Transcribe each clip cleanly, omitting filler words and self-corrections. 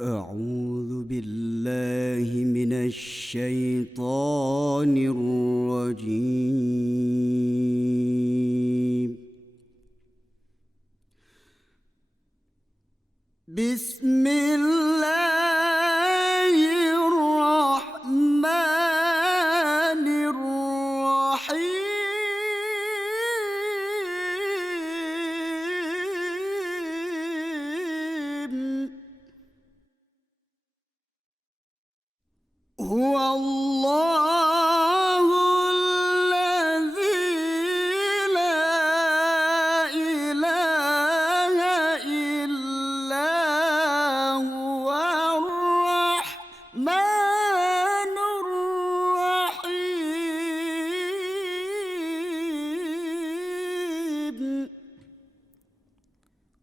أعوذ بالله من الشيطان الرجيم. بسم الله الرحمن الرحيم. هو الله الذي لا إله إلا هو الرحمن الرحيم.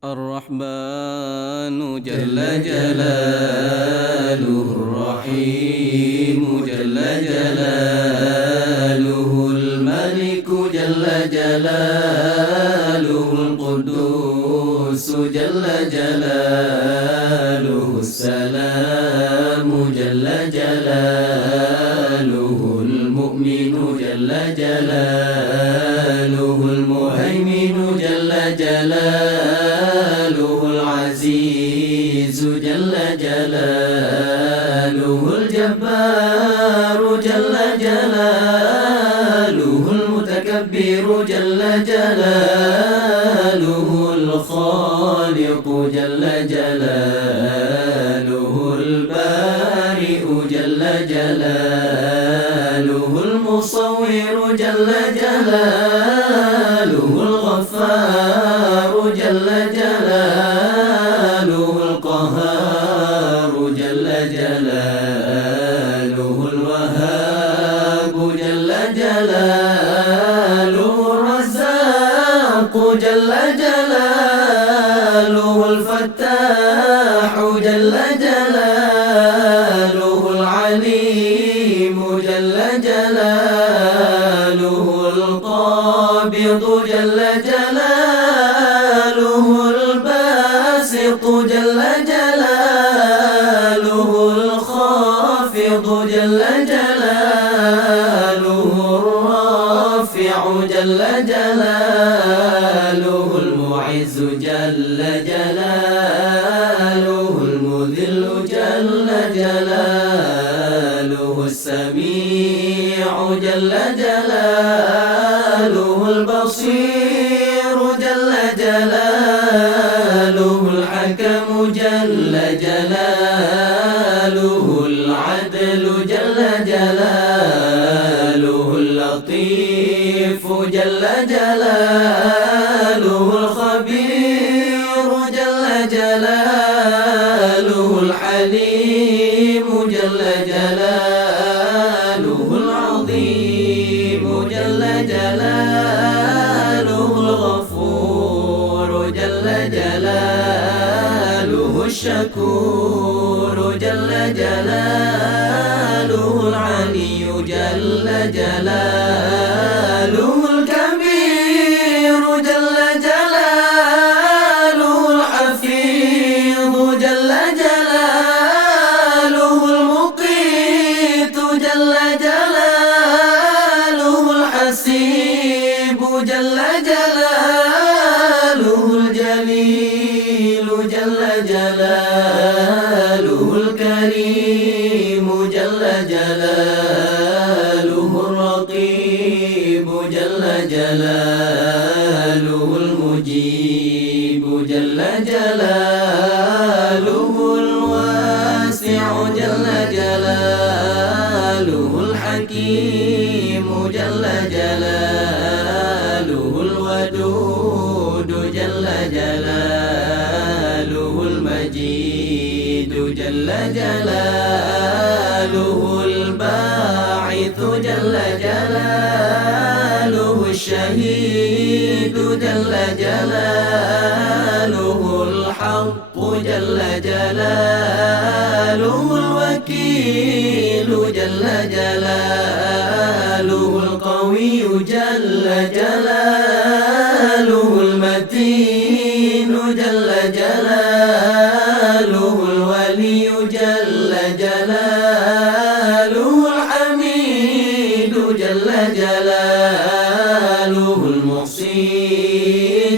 الرحمن جل جلاله، الرحيم جل جلاله، الملك جل جلاله، القدوس جل جلاله، السلام جل جلاله، المؤمن جل جلاله، المهيمن جل جلاله، العزيز جل جلاله، الجبار جل جلاله، المتكبر جل جلاله، الخالق جل جلاله، البارئ جل جلاله، المصور جل جلاله، الغفار جل جلاله، القهار جل جلاله، الوهاب جل جلاله، الرزاق جل جلاله، الفتاح جل جلاله، العليم جل جلاله، القابض جل جلاله، الباسط جل جلاله، الخافض جل جلاله، الرافع جل جلاله، المعز جل جلاله، المذل جل جلاله، السميع جل جلاله، البصير جل جلاله، الحكم جل جلاله، العدل جل جلاله، اللطيف جل جلاله، الخبير جل جلاله، الحليم جل جلاله، العظيم جل جلاله، الغفور جل جلاله، الشكور جل جلاله، العلي جل جلاله، الكبير جل جلاله، الحفيظ جل جلاله، المقيت جل جلاله، الحسيب جل جلاله، الجليل جل جلاله، الكريم جل جلاله، الرقيب جل جلاله، المجيب جل جلاله، الواسع جل جلاله، الحكيم جل جلاله، الودود جل جلاله، المجيد جل جلاله، الباعث جل جلاله، الشهيد جل جلاله، الحق جل جلاله، الوكيل جل جلاله، القوي جل جلاله، المتين جل جلاله، الولي الغني جل جلاله الحميد جل جلاله المحصي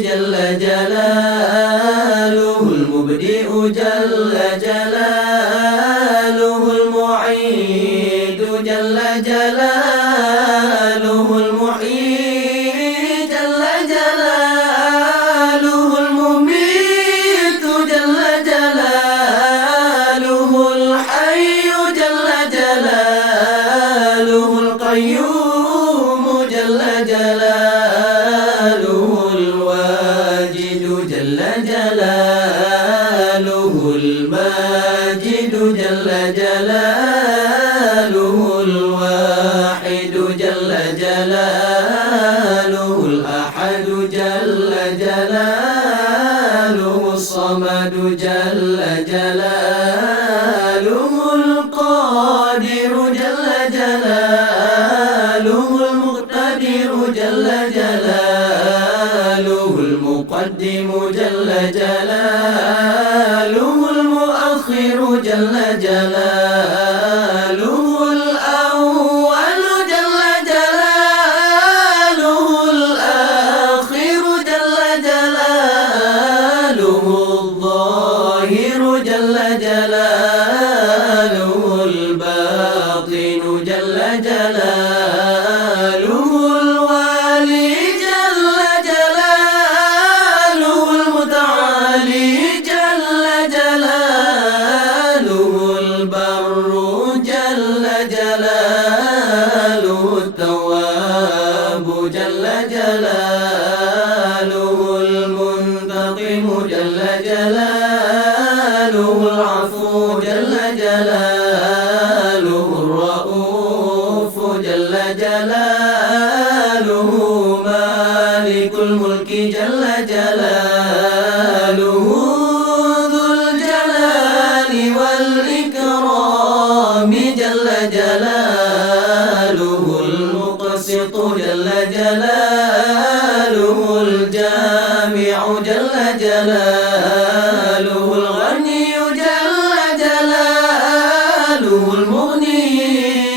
جل جلاله المبدئ جل جلاله المعيد جل جلاله المحيي جل جلاله المميت جل جلاله الحي جل جلاله القيوم جل جلاله الواجد جل جلاله الماجد جل جلاله الواحد جل جلاله الأحد جل جلاله الصمد جل جلاله القادر جل جلاله المقتدر جل جلاله المقدم جل جلاله المؤخر جل جلاله الأول جل جلاله الآخر جل جلاله الظاهر جل جلاله الباطن جل جلاله الوالي جل جلاله المتعالي جل جلاله البر جل جلاله التواب جل جلاله المنتقم جل جلاله العفو جل جلاله الرؤوف جل جلاله مالك الملك جل جلاله ذو الجلال والإكرام جل جلاله المقسط جل جلاله الجامع جل جلاله الغني جل جلاله المغني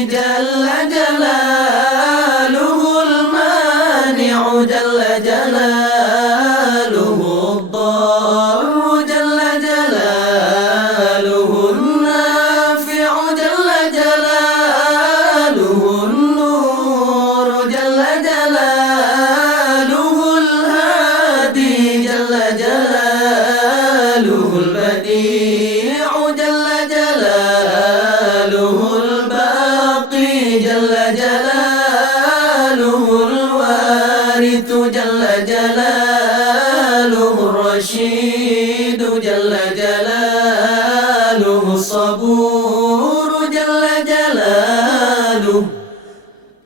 جل جلاله المانع جل جلاله الضار جل جلاله النافع جل جلاله النور جل جلاله الهادي جل جلاله البديع جل جلاله الباقي جل جلاله الوارث جل جلاله الرشيد جل جلاله الصبور جل جلاله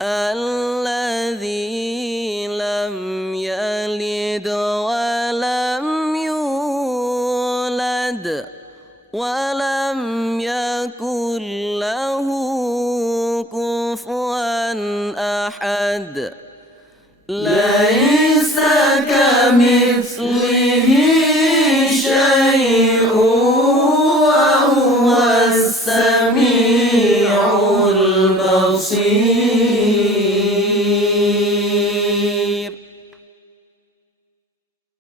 الذي لم يلد ولم يولد ولم يكن له كفوا أحد ليس كمثله